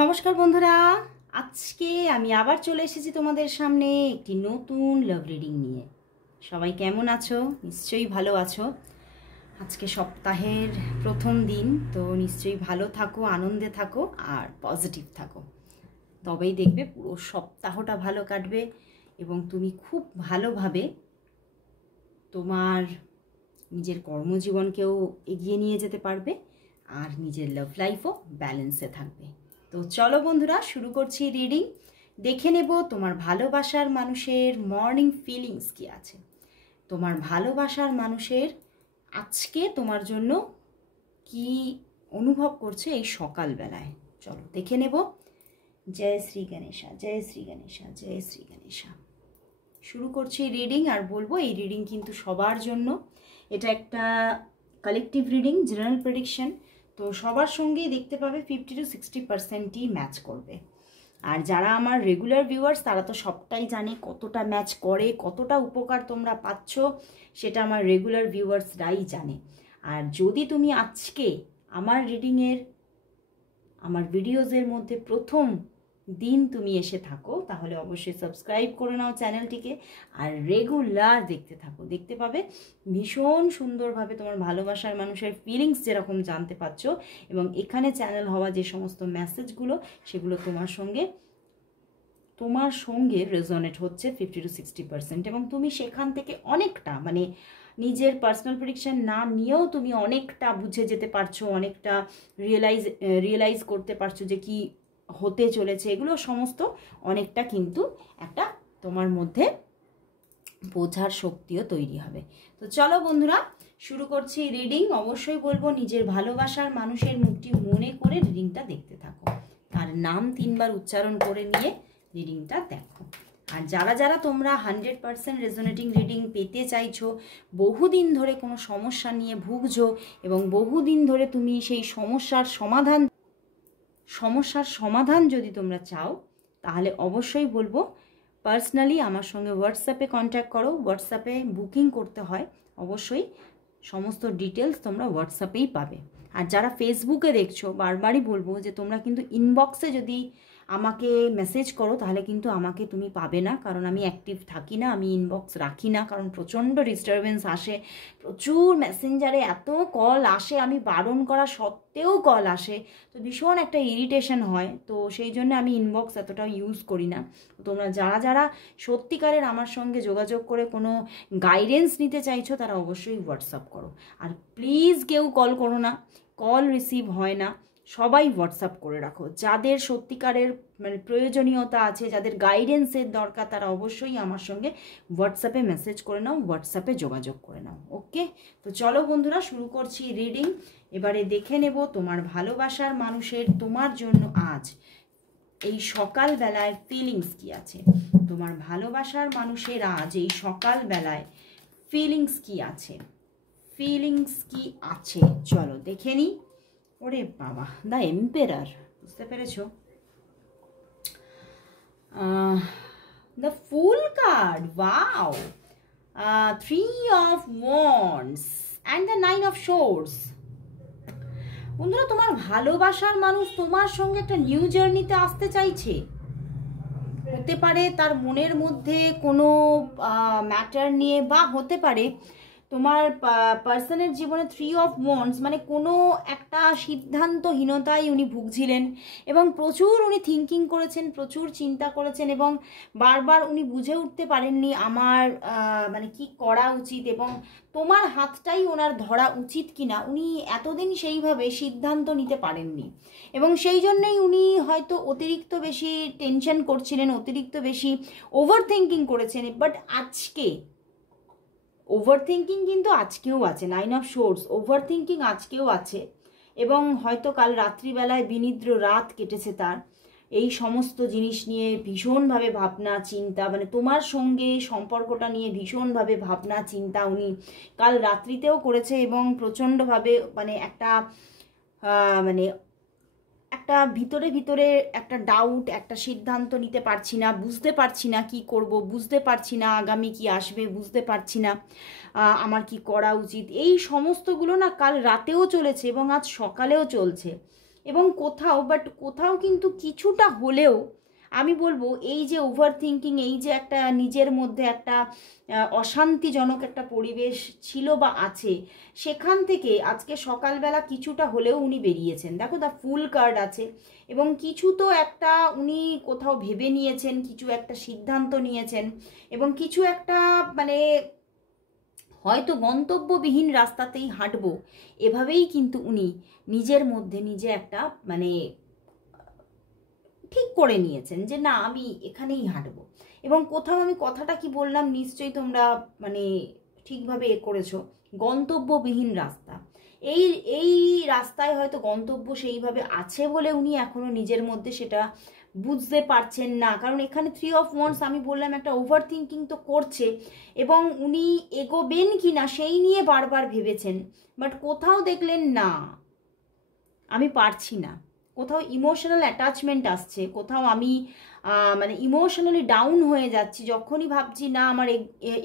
নমস্কার বন্ধুরা, আজকে আমি আবার চলে এসেছি তোমাদের সামনে একটি নতুন লাভ রিডিং নিয়ে। সবাই কেমন আছো? নিশ্চয়ই ভালো আছো। আজকে সপ্তাহের প্রথম দিন, তো নিশ্চয়ই ভালো থাকো, আনন্দে থাকো আর পজিটিভ থাকো। তবেই দেখবে পুরো সপ্তাহটা ভালো কাটবে এবং তুমি খুব ভালোভাবে তোমার নিজের কর্মজীবনকেও এগিয়ে নিয়ে যেতে পারবে আর নিজের লাভ লাইফও ব্যালেন্সে থাকবে। তো চলো বন্ধুরা, শুরু করছি রিডিং। দেখে নেব তোমার ভালোবাসার মানুষের মর্নিং ফিলিংস কি আছে। তোমার ভালোবাসার মানুষের আজকে তোমার জন্য কি অনুভব করছে এই সকালবেলায়, চলো দেখে নেব। জয় শ্রী গণেশা, জয় শ্রী গণেশা, জয় শ্রী গণেশা। শুরু করছি রিডিং আর বলবো এই রিডিং কিন্তু সবার জন্য। এটা একটা কালেকটিভ রিডিং, জেনারেল প্রেডিকশন। তো সবার সঙ্গেই দেখতে পাবে 50 to 60%ই ম্যাচ করবে। আর যারা আমার রেগুলার ভিউয়ার্স তারা তো সবটাই জানে কতটা ম্যাচ করে, কতটা উপকার তোমরা পাচ্ছ, সেটা আমার রেগুলার ভিউয়ার্সরাই জানে। আর যদি তুমি আজকে আমার রিডিংয়ের, আমার ভিডিওজের মধ্যে প্রথম দিন তুমি এসে থাকো, তাহলে অবশ্যই সাবস্ক্রাইব করে নাও চ্যানেলটিকে আর রেগুলার দেখতে থাকো। দেখতে পাবে ভীষণ সুন্দরভাবে তোমার ভালোবাসার মানুষের ফিলিংস যেরকম জানতে পারছো, এবং এখানে চ্যানেল হওয়া যে সমস্ত মেসেজগুলো সেগুলো তোমার সঙ্গে রেজোনেট হচ্ছে 50 to 60%, এবং তুমি সেখান থেকে অনেকটা মানে নিজের পার্সোনাল প্রেডিকশন না নিয়েও তুমি অনেকটা বুঝে যেতে পারছো, অনেকটা রিয়েলাইজ করতে পারছো যে কি হতে চলেছে। এগুলো সমস্ত অনেকটা কিন্তু একটা তোমার মধ্যে বোঝার শক্তিও তৈরি হবে। তো চলো বন্ধুরা, শুরু করছি রিডিং। অবশ্যই বলবো নিজের ভালোবাসার মানুষের মুখটি মনে করে রিডিংটা দেখতে থাকো, আর নাম 3 বার উচ্চারণ করে নিয়ে রিডিংটা দেখো। আর যারা যারা তোমরা 100% রেজোনেটিং রিডিং পেতে চাইছো, বহুদিন ধরে কোনো সমস্যা নিয়ে ভুগছো এবং বহুদিন ধরে তুমি সেই সমস্যার সমাধান যদি তোমরা চাও, তাহলে অবশ্যই বলবো পার্সোনালি আমার সঙ্গে হোয়াটসঅ্যাপে কন্ট্যাক্ট করো। হোয়াটসঅ্যাপে বুকিং করতে হয়, অবশ্যই সমস্ত ডিটেলস তোমরা হোয়াটসঅ্যাপেই পাবে। আর যারা ফেসবুকে দেখছো, বারবারই বলবো যে তোমরা কিন্তু ইনবক্সে যদি আমাকে মেসেজ করো তাহলে কিন্তু আমাকে তুমি পাবে না, কারণ আমি অ্যাক্টিভ থাকি না, আমি ইনবক্স রাখি না, কারণ প্রচণ্ড ডিস্টারবেন্স আসে, প্রচুর মেসেঞ্জারে এত কল আসে, আমি বারণ করা সত্ত্বেও কল আসে, তো ভীষণ একটা ইরিটেশন হয়। তো সেই জন্য আমি ইনবক্স এতটা ইউজ করি না। তোমরা যারা যারা সত্যিকারের আমার সঙ্গে যোগাযোগ করে কোনো গাইডেন্স নিতে চাইছো তারা অবশ্যই হোয়াটসঅ্যাপ করো। আর প্লিজ কেউ কল করো না, কল রিসিভ হয় না, সবাই হোয়াটসঅ্যাপ করে রাখো। যাদের সত্যিকারের মানে প্রয়োজনীয়তা আছে, যাদের গাইডেন্সের দরকার, তারা অবশ্যই আমার সঙ্গে হোয়াটসঅ্যাপে মেসেজ করে নাও, হোয়াটসঅ্যাপে যোগাযোগ করে নাও। ওকে, তো চলো বন্ধুরা, শুরু করছি রিডিং। এবারে দেখে নেব তোমার ভালোবাসার মানুষের তোমার জন্য আজ এই সকালবেলায় ফিলিংস কি আছে। তোমার ভালোবাসার মানুষের আজ এই সকালবেলায় ফিলিংস কি আছে, চলো দেখে নিই। ওরে বাবা, দ্য এম্পেরার, বুঝতে পেরেছ? The fool card, wow, 3 of wands and the 9 of swords। বন্ধুরা, তোমার ভালোবাসার মানুষ তোমার সঙ্গে একটা নিউ জার্নিতে আসতে চাইছে। হতে পারে তার মনের মধ্যে কোনো ম্যাটার নিয়ে, বা হতে পারে তোমার পার্সনের জীবনে 3 of wands মানে কোনো একটা সিদ্ধান্তহীনতায় উনি ভুগছিলেন, এবং প্রচুর উনি থিঙ্কিং করেছেন, প্রচুর চিন্তা করেছেন, এবং বারবার উনি বুঝে উঠতে পারেননি আমার মানে কি করা উচিত, এবং তোমার হাতটাই ওনার ধরা উচিত কিনা উনি এতদিন সেইভাবে সিদ্ধান্ত নিতে পারেননি, এবং সেই জন্যই উনি হয়তো অতিরিক্ত বেশি টেনশন করছিলেন, অতিরিক্ত বেশি ওভার থিঙ্কিং করেছেন। বাট আজকে ওভার থিঙ্কিং কিন্তু আজকেও আছে, 9 of swords, ওভার থিঙ্কিং আজকেও আছে, এবং হয়তো কাল রাত্রিবেলায় বিনিদ্র রাত কেটেছে তার এই সমস্ত জিনিস নিয়ে ভীষণভাবে ভাবনা চিন্তা, মানে তোমার সঙ্গে সম্পর্কটা নিয়ে ভীষণভাবে ভাবনা চিন্তা উনি কাল রাত্রিতেও করেছে, এবং প্রচণ্ডভাবে মানে একটা ভিতরে ভিতরে একটা ডাউট, একটা সিদ্ধান্ত নিতে পারছি না, বুঝতে পারছি না কি করব, বুঝতে পারছি না আগামী কি আসবে, বুঝতে পারছি না আমার কি করা উচিত। এই সমস্তগুলো না কাল রাতেও চলেছে এবং আজ সকালেও চলছে, এবং কোথাও কিন্তু কিছুটা হলেও আমি বলবো এই যে ওভার থিঙ্কিং, এই যে একটা নিজের মধ্যে একটা অশান্তিজনক একটা পরিবেশ ছিল বা আছে, সেখান থেকে আজকে সকালবেলা কিছুটা হলেও উনি বেরিয়েছেন। দেখো দা ফুল কার্ড আছে, এবং কিছু তো একটা উনি কোথাও ভেবে নিয়েছেন, কিছু একটা সিদ্ধান্ত নিয়েছেন, এবং কিছু একটা মানে হয়তো গন্তব্যবিহীন রাস্তাতেই হাঁটবো, এভাবেই কিন্তু উনি নিজের মধ্যে নিজে একটা মানে ঠিক করে নিয়েছেন যে না আমি এখানেই হাঁটবো। এবং কোথাও আমি কথাটা কি বললাম নিশ্চয়ই তোমরা মানে ঠিকভাবে করেছো, গন্তব্যবিহীন রাস্তা। এই এই রাস্তায় হয়তো গন্তব্য সেইভাবে আছে বলে উনি এখনো নিজের মধ্যে সেটা বুঝতে পারছেন না। কারণ এখানে 3 অফ ওয়ান্ডস আমি বললাম একটা ওভার থিঙ্কিং তো করছে, এবং উনি এগোবেন কি না সেই নিয়ে বারবার ভেবেছেন। বাট কোথাও দেখলেন না আমি পারছি না, কোথাও ইমোশনাল অ্যাটাচমেন্ট আসছে, কোথাও আমি মানে ইমোশনালি ডাউন হয়ে যাচ্ছি। যখনই ভাবছি না আমার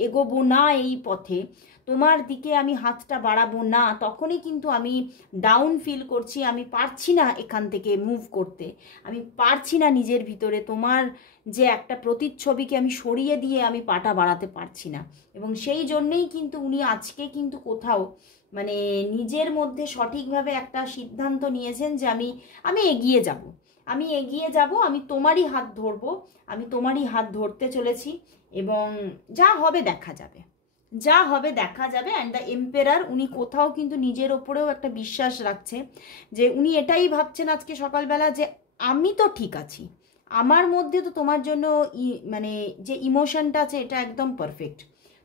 এগোবো না এই পথে, তোমার দিকে আমি হাতটা বাড়াবো না, তখনই কিন্তু আমি ডাউন ফিল করছি। আমি পারছি না এখান থেকে মুভ করতে, আমি পারছি না নিজের ভিতরে তোমার যে একটা প্রতিচ্ছবিকে আমি সরিয়ে দিয়ে আমি পাটা বাড়াতে পারছি না। এবং সেই জন্যেই কিন্তু উনি আজকে কিন্তু কোথাও মানে নিজের মধ্যে সঠিকভাবে একটা সিদ্ধান্ত নিয়েছেন যে আমি এগিয়ে যাব, আমি তোমারই হাত ধরবো, আমি তোমারই হাত ধরতে চলেছি, এবং যা হবে দেখা যাবে, যা হবে দেখা যাবে। অ্যান্ড দ্য এম্পেরার, উনি কোথাও কিন্তু নিজের ওপরেও একটা বিশ্বাস রাখছে, যে উনি এটাই ভাবছেন আজকে সকালবেলা যে আমি তো ঠিক আছি, আমার মধ্যে তো তোমার জন্য মানে যে ইমোশনটা আছে এটা একদম পারফেক্ট।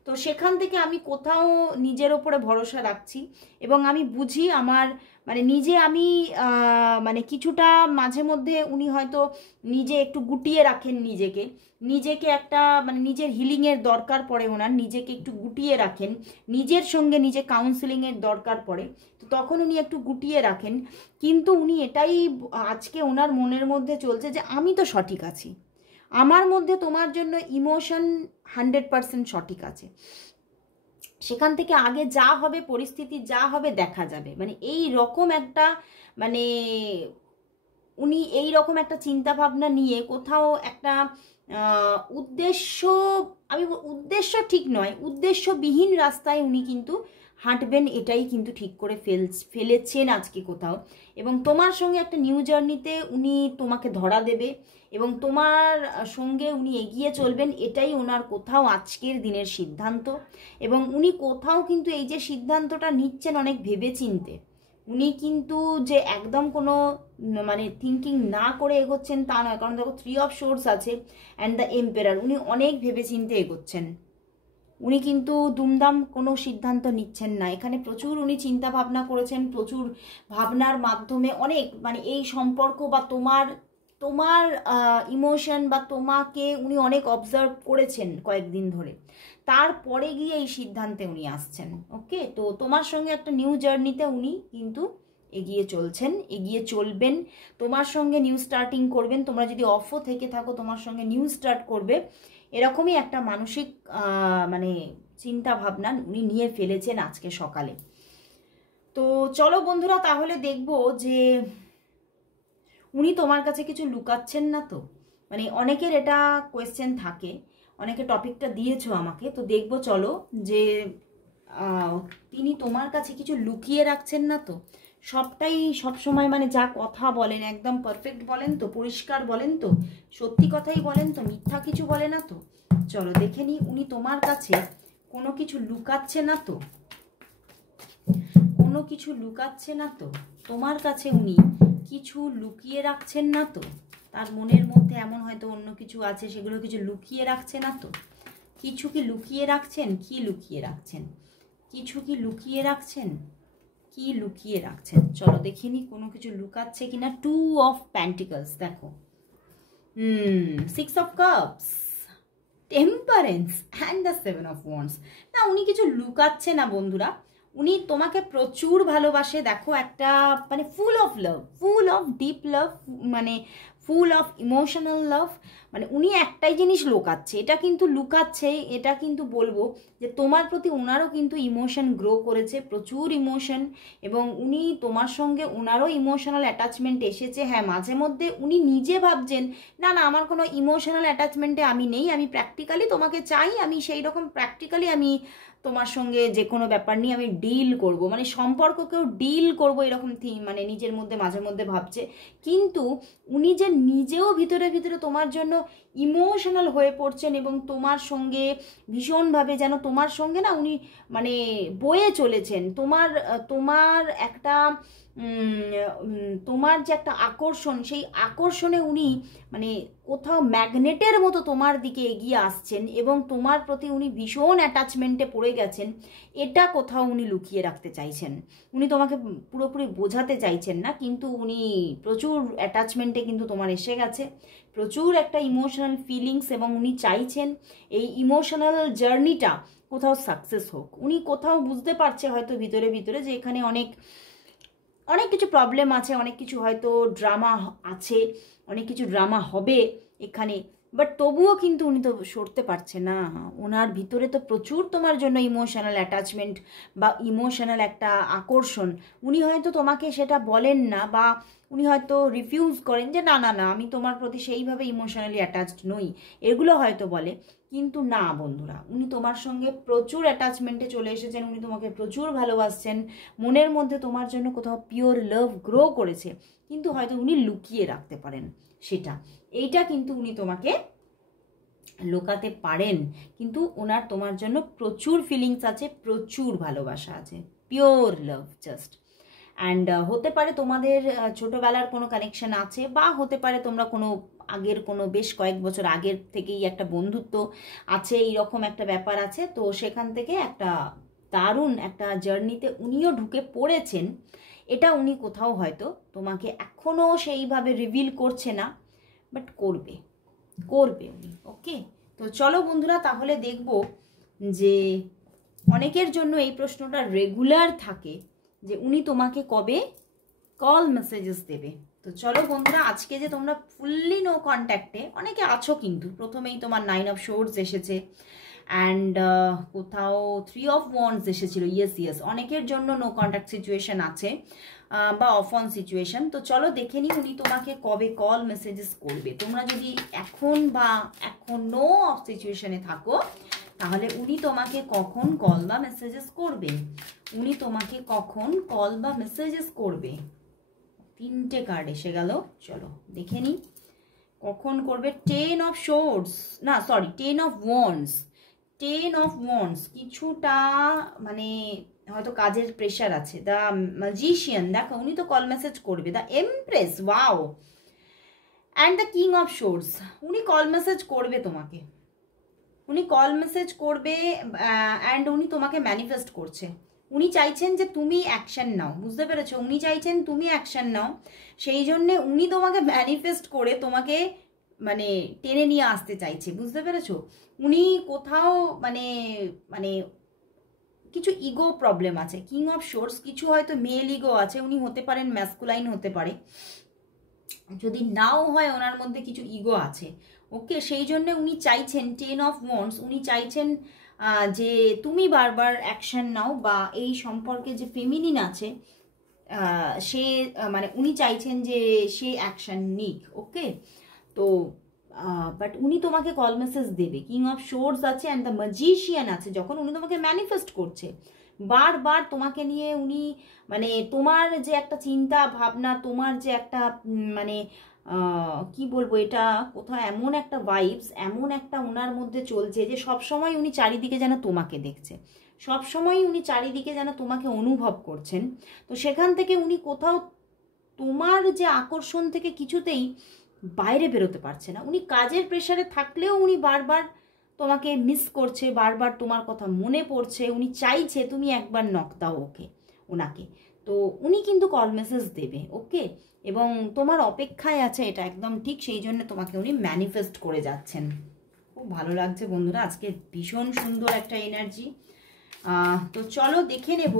তো সেখান থেকে আমি কোথাও নিজের ওপরে ভরসা রাখছি, এবং আমি বুঝি আমার মানে নিজে আমি মানে কিছুটা মাঝে মধ্যে উনি হয়তো নিজে একটু গুটিয়ে রাখেন নিজেকে একটা মানে নিজের হিলিংয়ের দরকার পড়ে, ওনার নিজেকে একটু গুটিয়ে রাখেন, নিজের সঙ্গে নিজে কাউন্সেলিংয়ের দরকার পড়ে, তো তখন উনি একটু গুটিয়ে রাখেন। কিন্তু উনি এটাই আজকে ওনার মনের মধ্যে চলছে যে আমি তো সঠিক আছি, আমার মধ্যে তোমার জন্য ইমোশন 100% সঠিক আছে, সেখান থেকে আগে যা হবে পরিস্থিতি যা হবে দেখা যাবে। মানে এই রকম একটা মানে উনি এই রকম একটা চিন্তা ভাবনা নিয়ে কোথাও একটা উদ্দেশ্য, উদ্দেশ্য ঠিক নয়, উদ্দেশ্যবিহীন রাস্তায় উনি কিন্তু হাঁটবেন, এটাই কিন্তু ঠিক করে ফেলেছেন আজকে কোথাও। এবং তোমার সঙ্গে একটা নিউ জার্নিতে উনি তোমাকে ধরা দেবে, এবং তোমার সঙ্গে উনি এগিয়ে চলবেন, এটাই ওনার কোথাও আজকের দিনের সিদ্ধান্ত। এবং উনি কোথাও কিন্তু এই যে সিদ্ধান্তটা নিচ্ছেন অনেক ভেবেচিন্তে, উনি কিন্তু যে একদম কোনো মানে থিঙ্কিং না করে এগোচ্ছেন তা নয়। কারণ দেখো 3 অফ সোর্স আছে অ্যান্ড দ্য এম্পেরার, উনি অনেক ভেবেচিন্তে এগোচ্ছেন, উনি কিন্তু দুমদাম কোনো সিদ্ধান্ত নিচ্ছেন না। এখানে প্রচুর উনি চিন্তা ভাবনা করেছেন, প্রচুর ভাবনার মাধ্যমে অনেক মানে এই সম্পর্ক বা তোমার ইমোশন বা তোমাকে উনি অনেক অবজার্ভ করেছেন কয়েকদিন ধরে, তারপরে গিয়ে এই সিদ্ধান্তে উনি আসছেন। ওকে, তো তোমার সঙ্গে একটা নিউ জার্নিতে উনি কিন্তু এগিয়ে চলছেন, এগিয়ে চলবেন, তোমার সঙ্গে নিউ স্টার্টিং করবেন। তোমরা যদি অফও থেকে থাকো তোমার সঙ্গে নিউ স্টার্ট করবে, এরকমই একটা মানসিক মানে চিন্তা ভাবনা উনি নিয়ে ফেলেছেন আজকে সকালে। তো চলো বন্ধুরা, তাহলে দেখবো যে উনি তোমার কাছে কিছু লুকাচ্ছেন না তো। মানে অনেকের এটা কোয়েশ্চেন থাকে, অনেকে টপিকটা দিয়েছো আমাকে, তো দেখবো চলো যে তিনি তোমার কাছে কিছু লুকিয়ে রাখছেন না তো। সবটাই সবসময় মানে যা কথা বলেন একদম পারফেক্ট বলেন তো, পরিষ্কার বলেন তো, সত্যি কথাই বলেন তো, মিথ্যা কিছু বলে না তো। চলো দেখে নি উনি তোমার কাছে কোনো কিছু লুকাচ্ছে না তো, কোনো কিছু লুকাচ্ছে না তো, তোমার কাছে উনি কিছু লুকিয়ে রাখছেন না তো। তার মনের মধ্যে এমন হয়তো অন্য কিছু আছে, সেগুলো কিছু লুকিয়ে রাখছে না তো। কিছু কি লুকিয়ে রাখছেন? কি লুকিয়ে রাখছেন? কিছু কি লুকিয়ে রাখছেন? কি লুকিয়ে রাখছেন? চলো দেখিনি কোনো কিছু লুকাচ্ছে কিনা। 2 অফ প্যান্টিকলস দেখো, 6 of cups, temperance and the 7 of wands. না, উনি কিছু লুকাচ্ছে না বন্ধুরা, উনি তোমাকে প্রচুর ভালোবাসে। দেখো একটা মানে full of love, full of deep লাভ, মানে ফুল অফ ইমোশনাল লাভ। মানে উনি একটাই জিনিস লুকাচ্ছে, এটা কিন্তু লুকাচ্ছে, এটা কিন্তু বলবো যে তোমার প্রতি ওনারও কিন্তু ইমোশন গ্রো করেছে, প্রচুর ইমোশন, এবং উনি তোমার সঙ্গে ওনারও ইমোশনাল অ্যাটাচমেন্ট এসেছে। হ্যাঁ, মাঝে মধ্যে উনি নিজে ভাবছেন না না আমার কোনো ইমোশনাল অ্যাটাচমেন্টে আমি নেই, আমি প্র্যাকটিক্যালি তোমাকে চাই, আমি সেই রকম প্র্যাকটিক্যালি আমি তোমার সঙ্গে যে কোনো ব্যাপার নিয়ে আমি ডিল করব, মানে সম্পর্ককেও ডিল করব, এরকম মানে নিজের মধ্যে মাঝে মধ্যে ভাবছে। কিন্তু উনি যে নিজেও ভিতরে ভিতরে তোমার জন্য ইমোশনাল হয়ে পড়ছেন এবং তোমার সঙ্গে ভীষণভাবে যেন তোমার সঙ্গে না উনি মানে বয়ে চলেছেন। তোমার তোমার একটা তোমার যে একটা আকর্ষণ, সেই আকর্ষণে উনি মানে কোথাও ম্যাগনেটের মতো তোমার দিকে এগিয়ে আসছেন এবং তোমার প্রতি উনি ভীষণ অ্যাটাচমেন্টে পড়ে গেছেন। এটা কোথাও উনি লুকিয়ে রাখতে চাইছেন, উনি তোমাকে পুরোপুরি বোঝাতে চাইছেন না, কিন্তু উনি প্রচুর অ্যাটাচমেন্টে কিন্তু তোমার এসে গেছে, প্রচুর একটা ইমোশনাল ফিলিংস, এবং উনি চাইছেন এই ইমোশনাল জার্নিটা কোথাও সাকসেস হোক। উনি কোথাও বুঝতে পারছে হয়তো ভিতরে ভিতরে যে এখানে অনেক অনেক কিছু প্রবলেম আছে, অনেক কিছু হয়তো ড্রামা আছে, অনেক কিছু ড্রামা হবে এখানে, বাট তবুও কিন্তু উনি তো সরতে পারছে না। ওনার ভিতরে তো প্রচুর তোমার জন্য ইমোশনাল অ্যাটাচমেন্ট বা ইমোশনাল একটা আকর্ষণ। উনি হয়তো তোমাকে সেটা বলেন না, বা উনি হয়তো রিফিউজ করেন যে না না না আমি তোমার প্রতি সেইভাবে ইমোশনালি অ্যাটাচড নই, এগুলো হয়তো বলে। কিন্তু না বন্ধুরা, উনি তোমার সঙ্গে প্রচুর অ্যাটাচমেন্টে চলে এসেছেন, উনি তোমাকে প্রচুর ভালোবাসছেন, মনের মধ্যে তোমার জন্য কোথাও পিওর লাভ গ্রো করেছে, কিন্তু হয়তো উনি লুকিয়ে রাখতে পারেন সেটা। এইটা কিন্তু উনি তোমাকে লুকাতে পারেন, কিন্তু ওনার তোমার জন্য প্রচুর ফিলিংস আছে, প্রচুর ভালোবাসা আছে, পিওর লাভ জাস্ট। অ্যান্ড হতে পারে তোমাদের ছোটোবেলার কোনো কানেকশন আছে, বা হতে পারে তোমরা কোনো আগের কোনো বেশ কয়েক বছর আগের থেকেই একটা বন্ধুত্ব আছে, এইরকম একটা ব্যাপার আছে। তো সেখান থেকে একটা দারুণ একটা জার্নিতে উনিও ঢুকে পড়েছেন। এটা উনি কোথাও হয়তো তোমাকে এখনও সেইভাবে রিভিল করছে না, বাট করবে করবে উনি। ওকে, তো চলো বন্ধুরা তাহলে দেখব যে অনেকের জন্য এই প্রশ্নটা রেগুলার থাকে যে উনি তোমাকে কবে কল মেসেজেস দেবে। তো চলো বন্ধুরা, আজকে যে তোমরা ফুললি নো কন্ট্যাক্টে অনেকে আছো, কিন্তু প্রথমেই তোমার 9 অফ সোর্স এসেছে, অ্যান্ড কোথাও 3 অফ ওয়ান্ডস এসেছিল। ইয়েস, অনেকের জন্য নো কন্ট্যাক্ট সিচুয়েশন আছে বা অফ অন সিচুয়েশন। তো চলো দেখে নিই উনি তোমাকে কবে কল মেসেজেস করবে। তোমরা যদি এখন বা এখনো অফ সিচুয়েশনে থাকো, তাহলে উনি তোমাকে কখন কল বা মেসেজেস করবে, উনি তোমাকে কখন কল বা মেসেজেস করবে। 3টে কার্ড এসে গেল, চলো দেখে নিই কখন করবে। 10 অফ সোর্স, না sorry 10 of wands. 10 of wands কিছুটা মানে হয়তো কাজের প্রেশার আছে। দ্য ম্যাজিশিয়ান, দেখো উনি তো কল মেসেজ করবে। The empress, wow, and the king of swords, উনি কল মেসেজ করবে তোমাকে, উনি কল মেসেজ করবে, অ্যান্ড উনি তোমাকে ম্যানিফেস্ট করছে। উনি চাইছেন যে তুমি অ্যাকশন নাও, বুঝতে পেরেছো? উনি চাইছেন তুমি অ্যাকশন নাও, সেই জন্যে উনি তোমাকে ম্যানিফেস্ট করে তোমাকে মানে টেনে নিয়ে আসতে চাইছে, বুঝতে পেরেছো? উনি কোথাও মানে মানে কিছু ইগো প্রবলেম আছে। কিং অফ সোর্স, কিছু হয়তো মেল ইগো আছে, উনি হতে পারেন ম্যাসকুলাইন হতে পারে, যদি নাও হয় ওনার মধ্যে কিছু ইগো আছে। ওকে, সেই জন্য উনি চাইছেন 10 অফ ওয়ান্ডস, উনি চাইছেন যে তুমি বারবার অ্যাকশন নাও, বা এই সম্পর্কে যে ফেমিনিন আছে সে মানে উনি চাইছেন যে সে অ্যাকশন নিক। ওকে, তো বাট উনি তোমাকে কল মেসেজ দেবে। কিং অফ সোর্স আছে অ্যান্ড দ্য ম্যাজিশিয়ান আছে, যখন উনি তোমাকে ম্যানিফেস্ট করছে বারবার তোমাকে নিয়ে, উনি মানে তোমার যে একটা চিন্তা ভাবনা, তোমার যে একটা মানে কি বলবো, এটা কোথাও এমন একটা ভাইবস, এমন একটা ওনার মধ্যে চলছে যে সবসময় উনি চারিদিকে যেন তোমাকে দেখছে, সবসময় উনি চারিদিকে যেন তোমাকে অনুভব করছেন। তো সেখান থেকে উনি কোথাও তোমার যে আকর্ষণ থেকে কিছুতেই বাইরে বেরোতে পারছে না। উনি কাজের প্রেশারে থাকলেও উনি বারবার তোমাকে মিস করছে, বারবার তোমার কথা মনে পড়ছে, উনি চাইছে তুমি একবার নক দাও ওনাকে। তো উনি কিন্তু কল মেসেজ দেবে। ওকে, এবং তোমার অপেক্ষায় আছে, এটা একদম ঠিক, সেই জন্য তোমাকে উনি ম্যানিফেস্ট করে যাচ্ছেন। খুব ভালো লাগছে বন্ধুরা, আজকে ভীষণ সুন্দর একটা এনার্জি। তো চলো দেখে নেব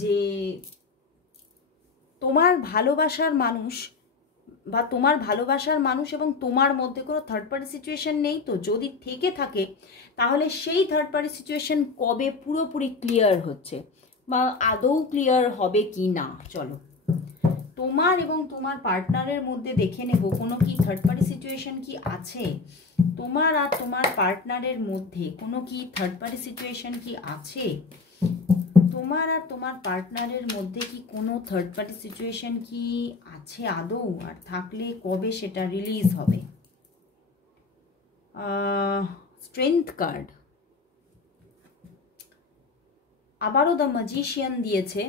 যে তোমার ভালোবাসার মানুষ বা তোমার ভালোবাসার মানুষ এবং তোমার মধ্যে কোনো থার্ড পার্টি সিচুয়েশন নেই। তো যদি থেকে থাকে তাহলে সেই থার্ড পার্টি সিচুয়েশন কবে পুরোপুরি ক্লিয়ার হচ্ছে বা আদৌ ক্লিয়ার হবে কি না, চলো তোমার এবং তোমার পার্টনারের মধ্যে দেখে নেব কোনো কি থার্ড পার্টি সিচুয়েশন কি আছে। তোমার আর তোমার পার্টনারের মধ্যে কোনো কি থার্ড পার্টি সিচুয়েশন কি আছে, তোমার আর তোমার পার্টনারের মধ্যে কি কোনো থার্ড পার্টি সিচুয়েশন কি আছে আদৌ, আর থাকলে কবে সেটা রিলিজ হবে। স্ট্রেংথ কার্ড, আবারও দ্য ম্যাজিশিয়ান দিয়েছে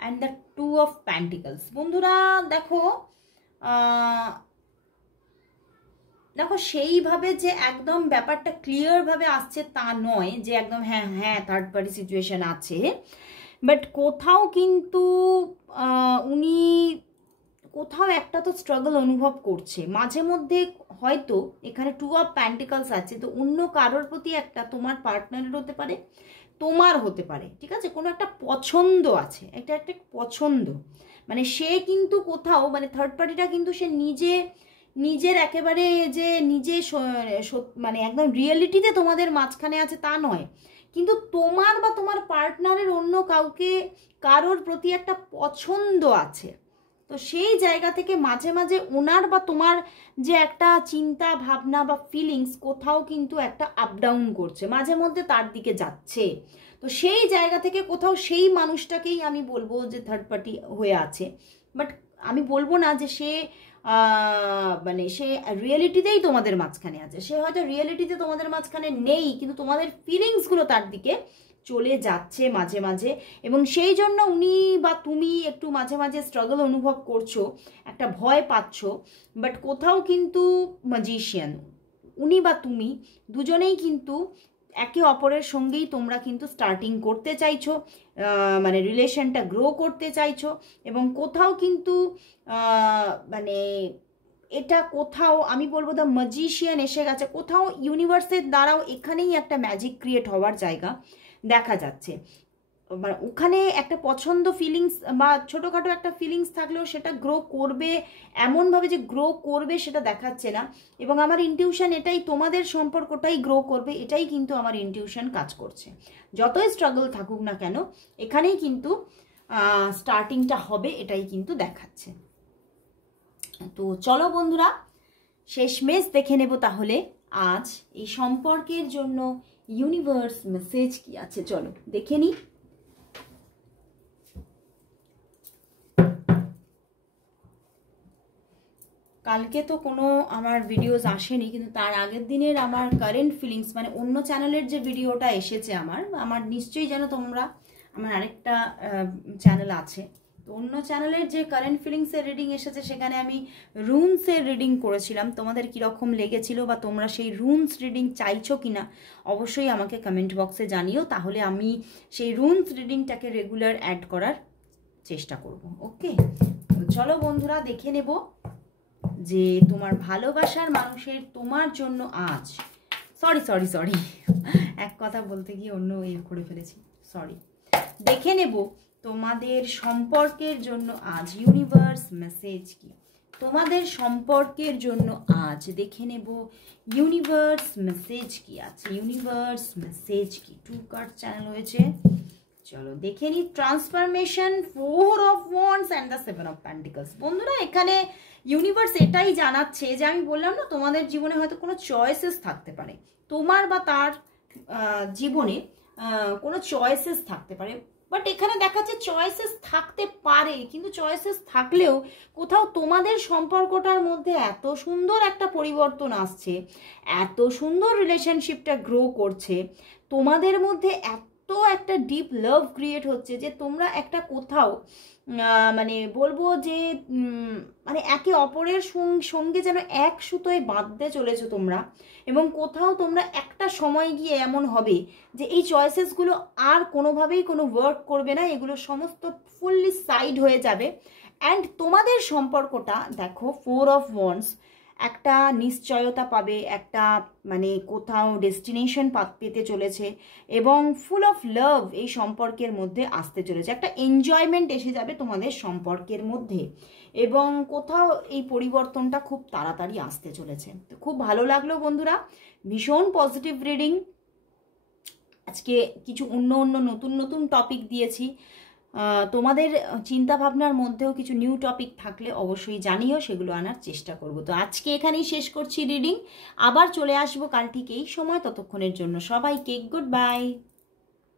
অ্যান্ড দ্য 2 অফ প্যান্টিকলস। বন্ধুরা দেখো দেখো সেইভাবে যে একদম ব্যাপারটা ক্লিয়ারভাবে আসছে তা নয় যে একদম হ্যাঁ হ্যাঁ থার্ড পার্টি সিচুয়েশন আছে, বাট কোথাও কিন্তু উনি কোথাও একটা তো স্ট্রাগল অনুভব করছে মাঝে মধ্যে। হয়তো এখানে 2 অফ প্যান্টিকলস আছে, তো অন্য কারোর প্রতি একটা তোমার পার্টনারের হতে পারে, তোমার হতে পারে, ঠিক আছে, কোনো একটা পছন্দ আছে, এটা একটা পছন্দ, মানে সে কিন্তু কোথাও মানে থার্ড পার্টিটা কিন্তু সে নিজের একেবারে যে নিজে মানে একদম রিয়েলিটিতে তোমাদের মাঝখানে আছে তা নয়, কিন্তু তোমার বা তোমার পার্টনারের অন্য কারোর প্রতি একটা পছন্দ আছে। তো সেই জায়গা থেকে মাঝে মাঝে ওনার বা তোমার যে একটা চিন্তা ভাবনা বা ফিলিংস কোথাও কিন্তু একটা আপ ডাউন করছে, মাঝে মধ্যে তার দিকে যাচ্ছে। তো সেই জায়গা থেকে কোথাও সেই মানুষটাকেই আমি বলবো যে থার্ড পার্টি হয়ে আছে, বাট আমি বলবো না যে সে মানে সে রিয়েলিটিতেই তোমাদের মাঝখানে আছে। সে হয়তো রিয়েলিটিতে তোমাদের মাঝখানে নেই, কিন্তু তোমাদের ফিলিংসগুলো তার দিকে চলে যাচ্ছে মাঝে মাঝে, এবং সেই জন্য উনি বা তুমি একটু মাঝে মাঝে স্ট্রাগল অনুভব করছো, একটা ভয় পাচ্ছ। বাট কোথাও কিন্তু ম্যাজিশিয়ান, উনি বা তুমি দুজনেই কিন্তু একে অপরের সঙ্গেই তোমরা কিন্তু স্টার্টিং করতে চাইছো, মানে রিলেশনটা গ্রো করতে চাইছো, এবং কোথাও কিন্তু মানে এটা কোথাও আমি বলবো দ্য ম্যাজিশিয়ান এসে গেছে, কোথাও ইউনিভার্সের দ্বারাও এখানেই একটা ম্যাজিক ক্রিয়েট হওয়ার জায়গা দেখা যাচ্ছে। মানে ওখানে একটা পছন্দ ফিলিংস বা ছোটোখাটো একটা ফিলিংস থাকলেও সেটা গ্রো করবে, এমনভাবে যে গ্রো করবে সেটা দেখাচ্ছে না, এবং আমার ইনটিউশন এটাই, তোমাদের সম্পর্কটাই গ্রো করবে, এটাই কিন্তু আমার ইনটিউশন কাজ করছে। যতই স্ট্রাগল থাকুক না কেন এখানেই কিন্তু স্টার্টিংটা হবে, এটাই কিন্তু দেখাচ্ছে। তো চলো বন্ধুরা শেষমেশ দেখে নেব তাহলে আজ এই সম্পর্কের জন্য ইউনিভার্স মেসেজ কি আছে, চলো দেখে নিই। কালকে তো কোনো আমার ভিডিওস আসেনি, কিন্তু তার আগের দিনের আমার কারেন্ট ফিলিংস মানে অন্য চ্যানেলের যে ভিডিওটা এসেছে আমার নিশ্চয়ই জানো তোমরা, আমার আরেকটা চ্যানেল আছে, তো অন্য চ্যানেলের যে কারেন্ট ফিলিংসের রিডিং এসেছে সেখানে আমি রুনসের রিডিং করেছিলাম। তোমাদের কীরকম লেগেছিল বা তোমরা সেই রুনস রিডিং চাইছো কিনা অবশ্যই আমাকে কমেন্ট বক্সে জানিও, তাহলে আমি সেই রুনস রিডিংটাকে রেগুলার অ্যাড করার চেষ্টা করব। ওকে, চলো বন্ধুরা দেখে নেব যে তোমার ভালোবাসার মানুষের তোমার জন্য আজ সরি এক কথা বলতে গিয়ে অন্য করে ফেলেছি, সরি। দেখে নেব তোমাদের সম্পর্কের জন্য আজ ইউনিভার্স মেসেজ কি, তোমাদের সম্পর্কের জন্য আজ দেখে নেব ইউনিভার্স মেসেজ কি আছে, ইউনিভার্স মেসেজ কি। 2 কার্ড চ্যানেল হয়েছে, চলো দেখে নি। Transformation, 4 of wands and the 7 of pentacles. বন্ধুরা এখানে ইউনিভার্স এটাই জানাচ্ছে যে আমি বললাম না তোমাদের জীবনে হয়তো কোনো চয়েসেস থাকতে পারে, তোমার বা তার জীবনে কোনো চয়েসেস থাকতে পারে, বাট এখানে দেখাচ্ছে চয়েসেস থাকতে পারে, কিন্তু চয়েসেস থাকলেও কোথাও তোমাদের সম্পর্কটার মধ্যে এত সুন্দর একটা পরিবর্তন আসছে, এত সুন্দর রিলেশনশিপটা গ্রো করছে, তোমাদের মধ্যে এত একটা ডিপ লাভ ক্রিয়েট হচ্ছে যে তোমরা একটা কোথাও মানে বলবো যে মানে একে অপরের সঙ্গে যেন এক সুতোয় বাঁধতে চলেছো তোমরা, এবং কোথাও তোমরা একটা সময় গিয়ে এমন হবে যে এই চয়েসেসগুলো আর কোনোভাবেই কোনো ওয়ার্ক করবে না, এগুলো সমস্ত ফুললি সাইড হয়ে যাবে, অ্যান্ড তোমাদের সম্পর্কটা দেখো 4 অফ ওয়ান্ডস একটা নিশ্চয়তা পাবে, একটা মানে কোথাও ডেস্টিনেশন পেতে চলেছে, এবং ফুল অফ লাভ এই সম্পর্কের মধ্যে আসতে চলেছে, একটা এনজয়মেন্ট এসে যাবে তোমাদের সম্পর্কের মধ্যে, এবং কোথাও এই পরিবর্তনটা খুব তাড়াতাড়ি আসতে চলেছে। তো খুব ভালো লাগলো বন্ধুরা, ভীষণ পজিটিভ রিডিং। আজকে কিছু অন্য নতুন নতুন টপিক দিয়েছি। তোমাদের চিন্তা ভাবনার মধ্যেও কিছু নিউ টপিক থাকলে অবশ্যই জানিও, সেগুলো আনার চেষ্টা করব। তো আজকে এখানেই শেষ করছি রিডিং, আবার চলে আসবো কাল ঠিক এই সময়। ততক্ষণের জন্য সবাইকে গুড বাই।